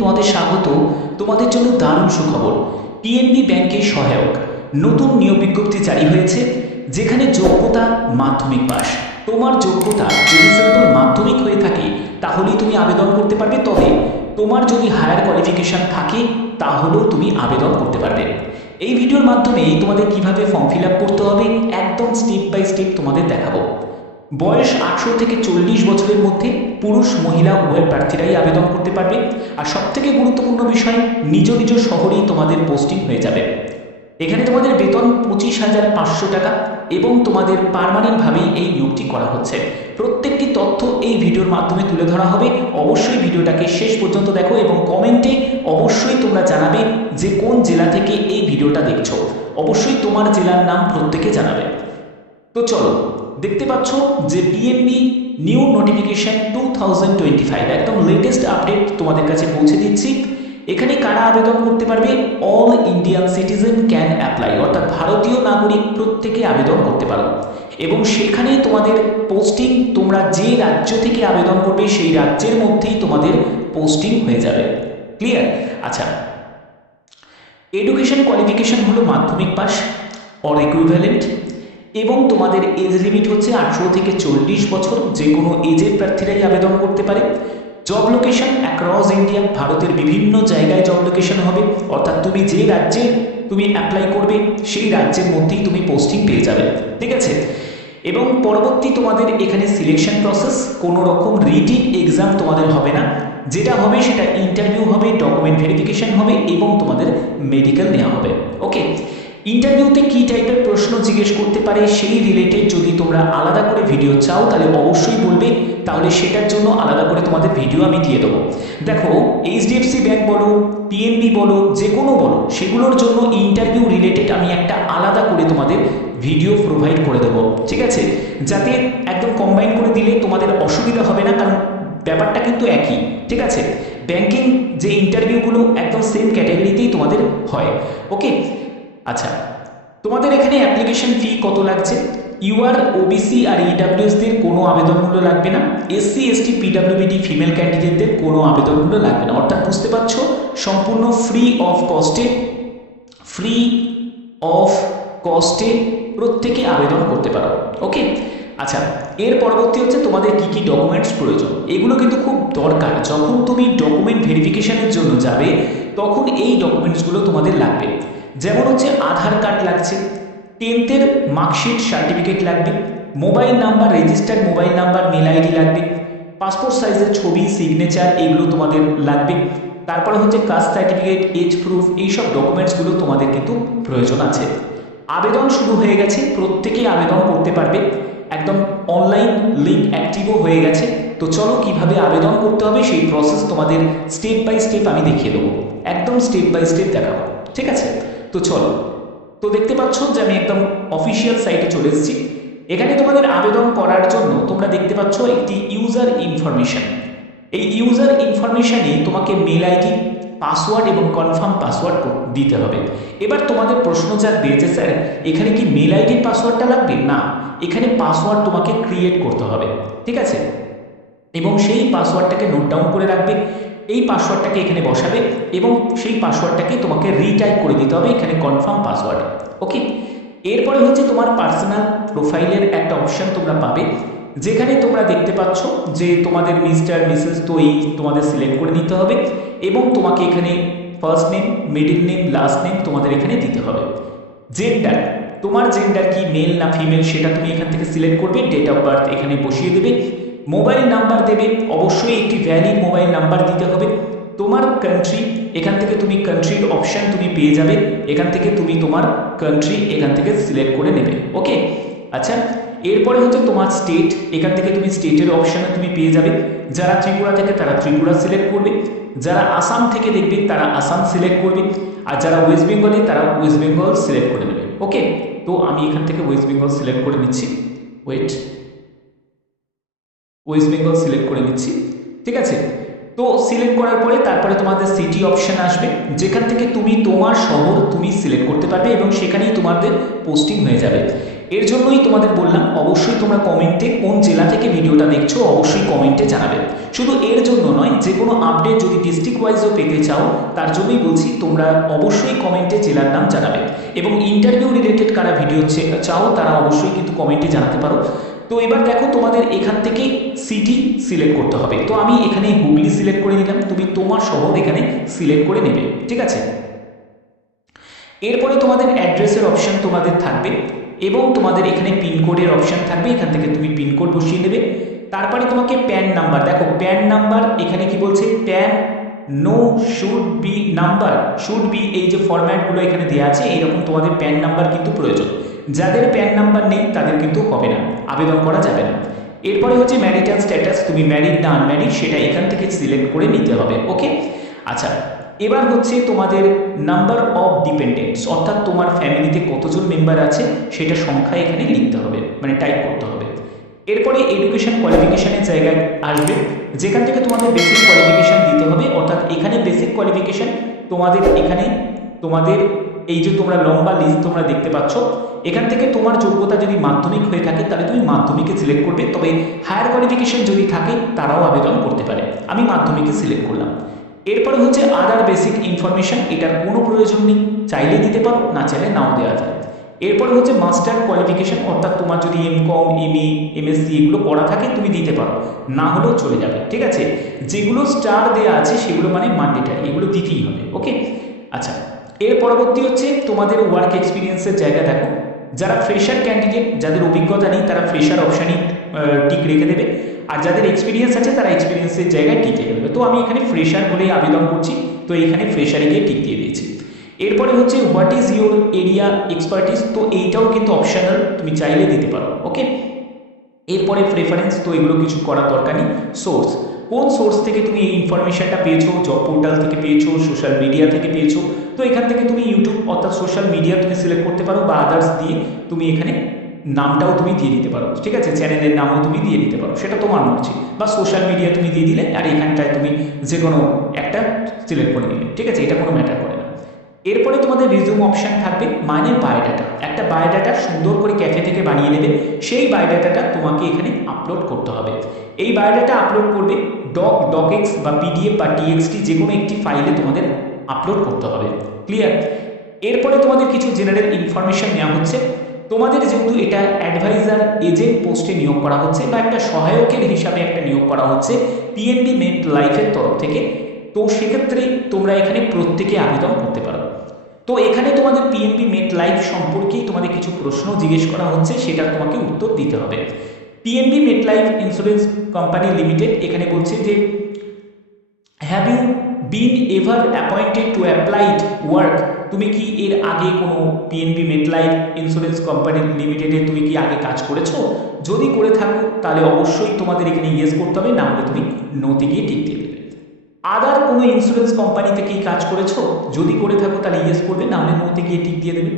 তোমাদের স্বাগত। তোমাদের জন্য দারুণ সুখবর, পিএনবি ব্যাংকের সহায়ক নতুন নিয়োগ বিজ্ঞপ্তি জারি হয়েছে, যেখানে যোগ্যতা মাধ্যমিক পাস। তোমার যোগ্যতা যদি সিম্পল মাধ্যমিক হয়ে থাকে তাহলেই তুমি আবেদন করতে পারবে, তবে তোমার যদি হায়ার কোয়ালিফিকেশন থাকে তাহলেও তুমি আবেদন করতে পারবে। এই ভিডিওর মাধ্যমে তোমাদের কিভাবে ফর্ম ফিল আপ করতে হবে একদম স্টেপ বাই স্টেপ তোমাদের দেখাবো। বয়স 18 থেকে 40 বছরের মধ্যে পুরুষ মহিলা উভয় প্রার্থীরাই আবেদন করতে পারবে। আর সবথেকে গুরুত্বপূর্ণ বিষয়, নিজ নিজ শহরেই তোমাদের পোস্টিং হয়ে যাবে। এখানে তোমাদের বেতন 25,500 টাকা এবং তোমাদের পার্মানেন্টভাবেই এই নিয়োগটি করা হচ্ছে। প্রত্যেকটি তথ্য এই ভিডিওর মাধ্যমে তুলে ধরা হবে। অবশ্যই ভিডিওটাকে শেষ পর্যন্ত দেখো এবং কমেন্টে অবশ্যই তোমরা জানাবে যে কোন জেলা থেকে এই ভিডিওটা দেখছো। অবশ্যই তোমার জেলার নাম প্রত্যেকে জানাবে। তো চলো, দেখতে পাচ্ছ যে পিএনবি নিউ নোটিফিকেশন 2025 একদম লেটেস্ট আপডেট তোমাদের কাছে পৌঁছে দিচ্ছি। এখানে কারা আবেদন করতে পারবে? All Indian citizen can apply, অর্থাৎ ভারতীয় নাগরিক প্রত্যেকে আবেদন করতে পারো। এবং সেখানে তোমাদের পোস্টিং, তোমরা যে রাজ্য থেকে আবেদন করবে সেই রাজ্যের মধ্যেই তোমাদের পোস্টিং হয়ে যাবে। ক্লিয়ার? আচ্ছা, এডুকেশন কোয়ালিফিকেশন হলো মাধ্যমিক পাস অর ইকুইভ্যালেন্ট এবং তোমাদের এজ লিমিট হচ্ছে 18 থেকে 40 বছর। যে কোনো এজের প্রার্থীরাই আবেদন করতে পারে। জব লোকেশন অ্যাক্রস ইন্ডিয়া, ভারতের বিভিন্ন জায়গায় জব লোকেশন হবে, অর্থাৎ তুমি যে রাজ্যে তুমি অ্যাপ্লাই করবে সেই রাজ্যের মধ্যেই তুমি পোস্টিং পেয়ে যাবে। ঠিক আছে? এবং পরবর্তী তোমাদের এখানে সিলেকশন প্রসেস, কোনো রকম রিটিন এক্সাম তোমাদের হবে না। যেটা হবে সেটা ইন্টারভিউ হবে, ডকুমেন্ট ভেরিফিকেশন হবে এবং তোমাদের মেডিকেল নেওয়া হবে। ওকে, ইন্টারভিউতে কী টাইপের প্রশ্ন জিজ্ঞেস করতে পারে সেই রিলেটেড যদি তোমরা আলাদা করে ভিডিও চাও তাহলে অবশ্যই বলবে, তাহলে সেটার জন্য আলাদা করে তোমাদের ভিডিও আমি দিয়ে দেবো। দেখো, এইচডিএফসি ব্যাংক বলো, পিএনবি বলো, যে কোনো বলো, সেগুলোর জন্য ইন্টারভিউ রিলেটেড আমি একটা আলাদা করে তোমাদের ভিডিও প্রোভাইড করে দেবো। ঠিক আছে? যাতে একদম কম্বাইন করে দিলে তোমাদের অসুবিধা হবে না, কারণ ব্যাপারটা কিন্তু একই। ঠিক আছে? ব্যাংকিং যে ইন্টারভিউগুলো একদম সেম ক্যাটাগরিতেই তোমাদের হয়। ওকে, আচ্ছা, তোমাদের এখানে অ্যাপ্লিকেশন ফি কত লাগছে? ইউআর, ওবিসি আর ইডাব্লিউএসদের কোনো আবেদনমূল্য লাগবে না। এসসি, এসটি, পিডাব্লিউবিডি ফিমেল ক্যান্ডিডেটদের কোনো আবেদনমূল্য লাগবে না। অর্থাৎ বুঝতে পারছো, সম্পূর্ণ ফ্রি অফ কস্টে প্রত্যেকে আবেদন করতে পারো। ওকে, আচ্ছা, এর পরবর্তী হচ্ছে তোমাদের কি কি ডকুমেন্টস প্রয়োজন। এগুলো কিন্তু খুব দরকার। যখন তুমি ডকুমেন্ট ভেরিফিকেশনের জন্য যাবে তখন এই ডকুমেন্টসগুলো তোমাদের লাগবে। যেমন হচ্ছে আধার কার্ড লাগছে, 10th মার্কশিট সার্টিফিকেট লাগবে, mobile number, registered mobile number, mail ID লাগবে, পাসপোর্ট সাইজের ছবি, সিগনেচার, এগুলো তোমাদের লাগবে। তারপরে হচ্ছে কাস্ট সার্টিফিকেট, এজ প্রুফ, এইসব ডকুমেন্টসগুলো তোমাদের কিন্তু প্রয়োজন আছে। আবেদন শুরু হয়ে গেছে, প্রত্যেকেই আবেদন করতে পারবে। একদম অনলাইন লিঙ্ক অ্যাক্টিভও হয়ে গেছে। তো চলো, কিভাবে আবেদন করতে হবে সেই প্রসেস তোমাদের স্টেপ বাই স্টেপ আমি দেখিয়ে দেবো, একদম স্টেপ বাই স্টেপ দেখাবো। ঠিক আছে? তো চলো, তো দেখতে পাচ্ছ যে আমি একদম অফিসিয়াল সাইটে চলে এসেছি। এখানে তোমাদের আবেদন করার জন্য তোমরা দেখতে পাচ্ছ একটি ইউজার ইনফরমেশন। এই ইউজার ইনফরমেশনে তোমাকে মেল আইডি, পাসওয়ার্ড এবং কনফার্ম পাসওয়ার্ড দিতে হবে। এবার তোমাদের প্রশ্ন জাগবে যে স্যার এখানে কি মেল আইডির পাসওয়ার্ডটা লাগবে? না, এখানে পাসওয়ার্ড তোমাকে ক্রিয়েট করতে হবে। ঠিক আছে? এবং সেই পাসওয়ার্ডটাকে নোট ডাউন করে রাখবে। এই পাসওয়ার্ডটাকে এখানে বসাবে এবং সেই পাসওয়ার্ডটাকে তোমাকে রিটাইপ করে দিতে হবে এখানে কনফার্ম পাসওয়ার্ড। ওকে, এরপরে হচ্ছে তোমার পার্সোনাল প্রোফাইলের একটা অপশন তোমরা পাবে, যেখানে তোমরা দেখতে পাচ্ছ যে তোমাদের মিস্টার, মিসেস, তো এই তোমাদের সিলেক্ট করে নিতে হবে এবং তোমাকে এখানে first name, middle name, last name তোমাদের এখানে দিতে হবে। জেন্ডার, তোমার জেন্ডার কি মেল না ফিমেল সেটা তুমি এখান থেকে সিলেক্ট করবে। ডেট অফ বার্থ এখানে বসিয়ে দেবে। মোবাইল নাম্বার দেবে, অবশ্যই একটি ভ্যালিড মোবাইল নাম্বার দিতে হবে। তোমার কান্ট্রি, এখান থেকে তুমি কান্ট্রির অপশান তুমি পেয়ে যাবে। এখান থেকে তুমি তোমার কান্ট্রি এখান থেকে সিলেক্ট করে নেবে। ওকে, আচ্ছা, এরপরে হচ্ছে তোমার স্টেট, এখান থেকে তুমি স্টেটের অপশানে তুমি পেয়ে যাবে। যারা ত্রিপুরা থেকে তারা ত্রিপুরা সিলেক্ট করবে, যারা আসাম থেকে দেখবে তারা আসাম সিলেক্ট করবে, আর যারা ওয়েস্ট বেঙ্গলে তারা ওয়েস্ট বেঙ্গল সিলেক্ট করে নেবে। ওকে, তো আমি এখান থেকে ওয়েস্ট বেঙ্গল সিলেক্ট করে নিচ্ছি। ওয়েস্ট বেঙ্গল সিলেক্ট করে নিচ্ছি। ঠিক আছে? তো সিলেক্ট করার পরে তারপরে তোমাদের সিটি অপশান আসবে, যেখান থেকে তুমি তোমার শহর তুমি সিলেক্ট করতে পারবে এবং সেখানেই তোমাদের পোস্টিং হয়ে যাবে। এর জন্যই তোমাদের বললাম অবশ্যই তোমরা কমেন্টে কোন জেলা থেকে ভিডিওটা দেখছো অবশ্যই কমেন্টে জানাবে। শুধু এর জন্য নয়, যে কোনো আপডেট যদি ডিস্ট্রিক্ট ওয়াইজও পেতে চাও তার জন্যই বলছি তোমরা অবশ্যই কমেন্টে জেলার নাম জানাবে। এবং ইন্টারভিউ রিলেটেড কারা ভিডিও চাও তারা অবশ্যই কিন্তু কমেন্টে জানাতে পারো। তো এবার দেখো তোমাদের এখান থেকে সিটি সিলেক্ট করতে হবে। তো আমি এখানে হুগলি সিলেক্ট করে নিলাম, তুমি তোমার শহর এখানে সিলেক্ট করে নেবে, ঠিক আছে। এরপরে তোমাদের অ্যাড্রেসের অপশন তোমাদের থাকবে এবং তোমাদের এখানে পিনকোডের অপশন থাকবে, এখান থেকে তুমি পিনকোড বসিয়ে নেবে। তারপরে তোমাকে প্যান নাম্বার, দেখো প্যান নাম্বার এখানে কি বলছে, PAN no should be number should be, এই যে ফরম্যাটগুলো এখানে দেওয়া আছে এইরকম তোমাদের প্যান নাম্বার কিন্তু প্রয়োজন। যাদের প্যান নাম্বার নেই তাদের কিন্তু হবে না, আবেদন করা যাবে না। এরপরে হচ্ছে ম্যারিটাল স্ট্যাটাস, তুমি ম্যারিড না আনম্যারিড সেটা এখান থেকে সিলেক্ট করে নিতে হবে, ওকে। আচ্ছা, এবার হচ্ছে তোমাদের নাম্বার অফ ডিপেন্ডেন্টস, অর্থাৎ তোমার ফ্যামিলিতে কতজন মেম্বার আছে সেটা সংখ্যা এখানে লিখতে হবে, মানে টাইপ করতে হবে। এরপরে এডুকেশন কোয়ালিফিকেশনের জায়গায় আসবে, যেখান থেকে তোমাদের বেসিক কোয়ালিফিকেশন দিতে হবে, অর্থাৎ এখানে বেসিক কোয়ালিফিকেশন তোমাদের এখানে তোমাদের এই যে তোমরা লম্বা লিস্ট তোমরা দেখতে পাচ্ছ, এখান থেকে তোমার যোগ্যতা যদি মাধ্যমিক হয়ে থাকে তাহলে তুমি মাধ্যমিকে সিলেক্ট করবে, তবে হায়ার কোয়ালিফিকেশন যদি থাকে তারাও আবেদন করতে পারে। আমি মাধ্যমিকে সিলেক্ট করলাম। এরপরে হচ্ছে আদার বেসিক ইনফরমেশন, এটার কোনো প্রয়োজন নেই, চাইলে দিতে পারো, না চাইলে নাও দেওয়া যায়। এরপরে হচ্ছে মাস্টার কোয়ালিফিকেশন, অর্থাৎ তোমার যদি এমকম, এমএ, এমএসসি এগুলো পড়া থাকে তুমি দিতে পারো, না হলেও চলে যাবে, ঠিক আছে। যেগুলো স্টার দেওয়া আছে সেগুলো মানে ম্যান্ডেটরি, এগুলো দিতেই হবে, ওকে। আচ্ছা, এর পরবর্তী হচ্ছে তোমাদের ওয়ার্ক এক্সপিরিয়েন্সের জায়গা। দেখো যারা ফ্রেশার ক্যান্ডিডেট, যাদের অভিজ্ঞতা নেই তারা ফ্রেশার অপশানই টিক রেখে দেবে, আর যাদের এক্সপিরিয়েন্স আছে তারা এক্সপিরিয়েন্সের জায়গায় টিক রেখে দেবে। তো আমি এখানে ফ্রেশার বলেই আবেদন করছি, তো এখানে ফ্রেশারে গিয়ে টিক দিয়ে দিয়েছি। এরপরে হচ্ছে what is your area expertise, তো এইটাও কিন্তু অপশনাল, তুমি চাইলে দিতে পারো, ওকে। এরপরে প্রেফারেন্স, তো এগুলো কিছু করার দরকার নেই। সোর্স, কোন সোর্স থেকে তুমি এই ইনফরমেশনটা পেয়েছো, জব পোর্টাল থেকে পেয়েছো, সোশ্যাল মিডিয়া থেকে পেয়েছো, তো এখান থেকে তুমি ইউটিউব অর্থাৎ সোশ্যাল মিডিয়া তুমি সিলেক্ট করতে পারো, বা আদার্স দিয়ে তুমি এখানে নামটাও তুমি দিয়ে দিতে পারো, ঠিক আছে, চ্যানেলের নামও তুমি দিয়ে দিতে পারো, সেটা তোমার মর্জি, বা সোশ্যাল মিডিয়া তুমি দিয়ে দিলে আর এখানটায় তুমি যে কোনো একটা সিলেক্ট করে নিলে, ঠিক আছে, এটা কোনো ম্যাটার করে না। এরপরে তোমাদের রিজিউম অপশান থাকবে, মানে বায়োডাটা, একটা বায়োডাটা সুন্দর করে ক্যাফে থেকে বানিয়ে নেবে, সেই বায়োডাটাটা তোমাকে এখানে আপলোড করতে হবে। এই বায়োডাটা আপলোড করবে ডকেক্স বা পিডিএফ বা টিএক্সটি যে কোনো একটি ফাইলে তোমাদের আপলোড করতে হবে, ক্লিয়ার। এরপরে তোমাদের কিছু জেনারেল ইনফরমেশন নেওয়া হচ্ছে। তোমাদের যেহেতু এটা অ্যাডভাইজার এজেন্ট পোস্টে নিয়োগ করা হচ্ছে বা একটা সহায়কের হিসাবে একটা নিয়োগ করা হচ্ছে পিএনবি মেট লাইফের তরফ থেকে, তো সেক্ষেত্রে তোমরা এখানে প্রত্যেকে আবেদন করতে পারো। তো এখানে তোমাদের পিএনবি মেট লাইফ সম্পর্কেই তোমাদের কিছু প্রশ্ন জিজ্ঞেস করা হচ্ছে, সেটা তোমাকে উত্তর দিতে হবে। PNB Met Life insurance company limited এখানে বলছে যে have you been ever appointed to applied work, তুমি কি এর আগে কোনো PNB Met Life insurance company লিমিটেডে তুমি কি আগে কাজ করেছো? যদি করে থাকো তাহলে অবশ্যই তোমাদের এখানে ইয়েস করতে হবে, না হলে তুমি নোতে গিয়ে টিক দিয়ে দেবে। আদার কোনো ইন্স্যুরেন্স কোম্পানিতে কি কাজ করেছো? যদি করে থাকো তাহলে ইয়েস করবে, না হলে নোতে গিয়ে টিক দিয়ে দেবে।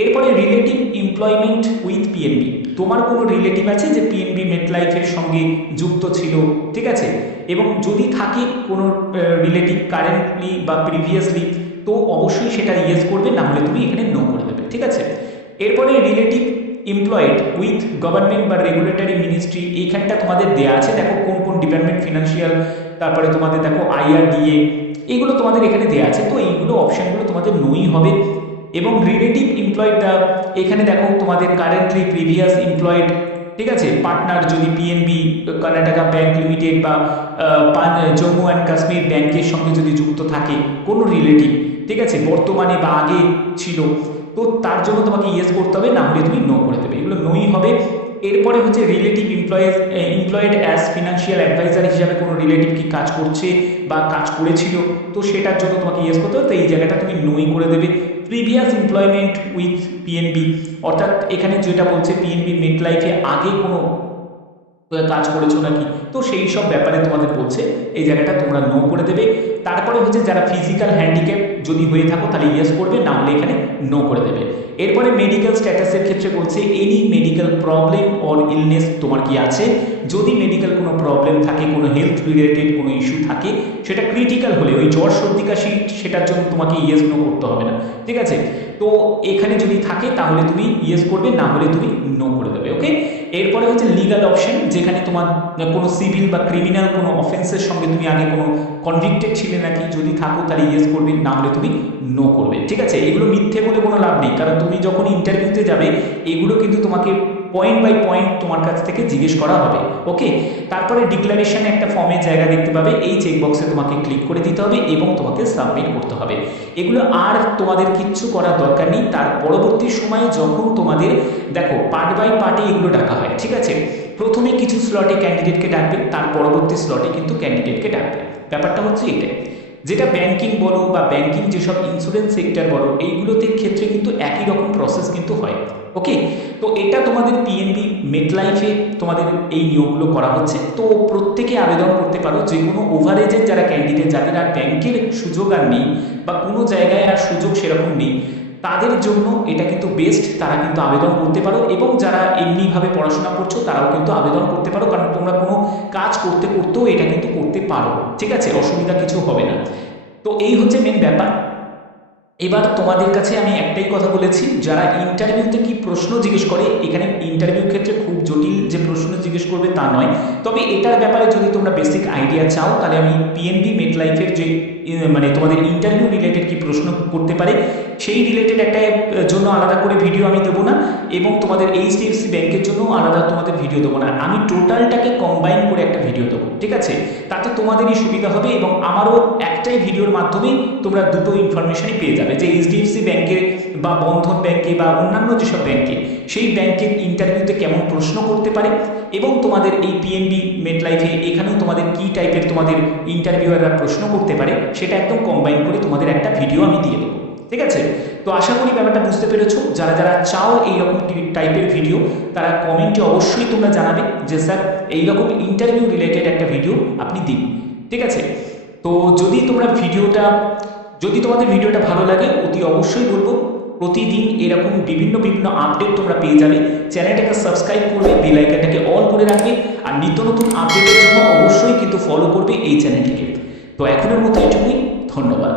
এরপরে রিলেটিভ এমপ্লয়মেন্ট উইথ পিএনবি, তোমার কোনো রিলেটিভ আছে যে পিএনবি মেটলাইফের সঙ্গে যুক্ত ছিল, ঠিক আছে, এবং যদি থাকে কোনো রিলেটিভ কারেন্টলি বা প্রিভিয়াসলি, তো অবশ্যই সেটা ইয়েস করবে, না হলে তুমি এখানে নো করে দেবে, ঠিক আছে। এরপরে রিলেটিভ এমপ্লয়েড উইথ গভর্নমেন্ট বা রেগুলেটরি মিনিস্ট্রি, এইখানটা তোমাদের দেয়া আছে, দেখো কোন কোন ডিপার্টমেন্ট, ফিনান্সিয়াল, তারপরে তোমাদের দেখো আইআরডিএ, এগুলো তোমাদের এখানে দেয়া আছে, তো এইগুলো অপশানগুলো তোমাদের নোই হবে। এবং রিলেটিভ এমপ্লয়েড, এখানে দেখো তোমাদের কারেন্টলি প্রিভিয়াস এমপ্লয়েড, ঠিক আছে, পার্টনার যদি পিএনবি কর্ণাটকা ব্যাংক লিমিটেড বা জম্মু অ্যান্ড কাশ্মীর ব্যাংকের সঙ্গে যদি যুক্ত থাকে কোনো রিলেটিভ, ঠিক আছে, বর্তমানে বা আগে ছিল, তো তার জন্য তোমাকে ইয়েস করতে হবে, না হলে তুমি নো করে দেবে, এগুলো নোই হবে। এরপরে হচ্ছে relative employed as financial adviser হিসাবে কোনো রিলেটিভ কি কাজ করছে বা কাজ করেছিল, তো সেটার জন্য তোমাকে ইয়েস করতে হবে, তো এই জায়গাটা তুমি নোই করে দেবে। প্রিভিয়াস এমপ্লয়মেন্ট উইথ পিএনবি, অর্থাৎ এখানে যেটা বলছে পিএনবি মেট লাইফে আগে কোনো কাজ করেছো নাকি, তো তো সেই সব ব্যাপারে তোমাদের বলছে এই জায়গাটা তোমরা নো করে দেবে। তারপরে হচ্ছে যারা ফিজিক্যাল হ্যান্ডিক্যাপ যদি হয়ে থাকো তাহলে ইয়েস করবে, না হলে এখানে নো করে দেবে। এরপরে মেডিকেল স্ট্যাটাসের ক্ষেত্রে বলছে any medical problem or illness তোমার কি আছে, যদি মেডিকেল কোনো প্রবলেম থাকে, কোনো হেলথ রিলেটেড কোনো ইস্যু থাকে, সেটা ক্রিটিক্যাল হলে ওই জ্বর সর্দি কাশি, সেটার জন্য তোমাকে ইয়েস নো করতে হবে না, ঠিক আছে। তো এখানে যদি থাকে তাহলে তুমি ইয়েস করবে, না হলে তুমি নো করে দেবে, ওকে। এরপরে হচ্ছে লিগাল অপশন, যেখানে তোমার কোনো সিভিল বা ক্রিমিনাল কোনো অফেন্সের সঙ্গে তুমি আগে কোনো কনভিক্টেড ছিলে নাকি, যদি থাকো তাহলে ইয়েস করবে, না হলে তুমি নো করবে, ঠিক আছে। এগুলো মিথ্যে বলে কোনো লাভ নেই, কারণ তুমি যখন ইন্টারভিউতে যাবে এগুলো কিন্তু তোমাকে পয়েন্ট বাই পয়েন্ট তোমার কাছ থেকে জিজ্ঞেস করা হবে, ওকে। তারপরে ডিক্লারেশনে একটা ফর্মের জায়গা দেখতে পাবে, এই চেকবক্সে তোমাকে ক্লিক করে দিতে হবে এবং তোমাকে সাবমিট করতে হবে। এগুলো আর তোমাদের কিচ্ছু করার দরকার নেই। তার পরবর্তী সময়ে যখন তোমাদের দেখো পার্ট বাই পার্টে এগুলো ডাকা হয়, ঠিক আছে। প্রথমে কিছু স্লটে ক্যান্ডিডেটকে ডাকবে, তার পরবর্তী স্লটে কিন্তু ক্যান্ডিডেটকে ডাকবে। ব্যাপারটা হচ্ছে এটাই, যেটা ব্যাংকিং বলো বা ব্যাংকিং যেসব ইন্স্যুরেন্স সেক্টর বলো, এইগুলোতে ক্ষেত্রে কিন্তু একই রকম প্রসেস কিন্তু হয়, ওকে। তো এটা তোমাদের পিএনবি মেটলাইফে তোমাদের এই নিয়োগগুলো করা হচ্ছে। তো প্রত্যেকে আবেদন করতে পারো, যে কোনো ওভারেজের যারা ক্যান্ডিডেট, যাদের আর ব্যাংকের সুযোগ আর নেই বা কোনো জায়গায় আর সুযোগ সেরকম নেই, তাদের জন্য এটা কিন্তু বেস্ট, তারা কিন্তু আবেদন করতে পারো। এবং যারা এমনিভাবে পড়াশোনা করছো তারাও কিন্তু আবেদন করতে পারো, কারণ তোমরা কোনো কাজ করতে করতেও এটা কিন্তু করতে পারো, ঠিক আছে, অসুবিধা কিছু হবে না। তো এই হচ্ছে মেন ব্যাপার। এবার তোমাদের কাছে আমি একটাই কথা বলেছি, যারা ইন্টারভিউতে কি প্রশ্ন জিজ্ঞেস করে, এখানে ইন্টারভিউ ক্ষেত্রে খুব জটিল যে প্রশ্ন জিজ্ঞেস করবে তা নয়, তবে এটার ব্যাপারে যদি তোমরা বেসিক আইডিয়া চাও তাহলে আমি পিএনবি মেটলাইফের যে মানে তোমাদের ইন্টারভিউ রিলেটেড কি প্রশ্ন করতে পারে সেই রিলেটেড একটা জন্য আলাদা করে ভিডিও আমি দেবো না, এবং তোমাদের এইচডিএফসি ব্যাংকের জন্য আলাদা তোমাদের ভিডিও দেবো না, আমি টোটালটাকে কম্বাইন করে একটা ভিডিও দেবো, ঠিক আছে। তাতে তোমাদেরই সুবিধা হবে এবং আমারও একটাই ভিডিওর মাধ্যমে তোমরা দুটো ইনফরমেশনই পেয়ে যাবে, যে এইচডিএফসি ব্যাংকের বা বন্ধন ব্যাংকে বা অন্যান্য যেসব ব্যাংকে, সেই ব্যাংকের ইন্টারভিউতে কেমন প্রশ্ন করতে পারে, এবং তোমাদের এই পিএনবি মেটলাইফে এখানেও তোমাদের কি টাইপের তোমাদের ইন্টারভিউয়াররা প্রশ্ন করতে পারে, সেটা একদম কম্বাইন করে তোমাদের একটা ভিডিও আমি দিয়ে দেবো, ঠিক আছে। তো আশা করি ব্যাপারটা বুঝতে পেরেছো। যারা যারা চাও এইরকম টাইপের ভিডিও, তারা কমেন্টে অবশ্যই তোমরা জানাবে যে স্যার এইরকম ইন্টারভিউ রিলেটেড একটা ভিডিও আপনি দিন, ঠিক আছে। তো যদি তোমাদের ভিডিওটা ভালো লাগে, অতি অবশ্যই বলবো প্রতিদিন এরকম বিভিন্ন আপডেট তোমরা পেয়ে যাবে। চ্যানেলটাকে সাবস্ক্রাইব করবে, বেল আইকনটাকে অন করে রাখবে, আর নিত্য নতুন আপডেটের জন্য অবশ্যই কিন্তু ফলো করবে এই চ্যানেলটিকে। তো এখনের মতো এটুকুই, ধন্যবাদ।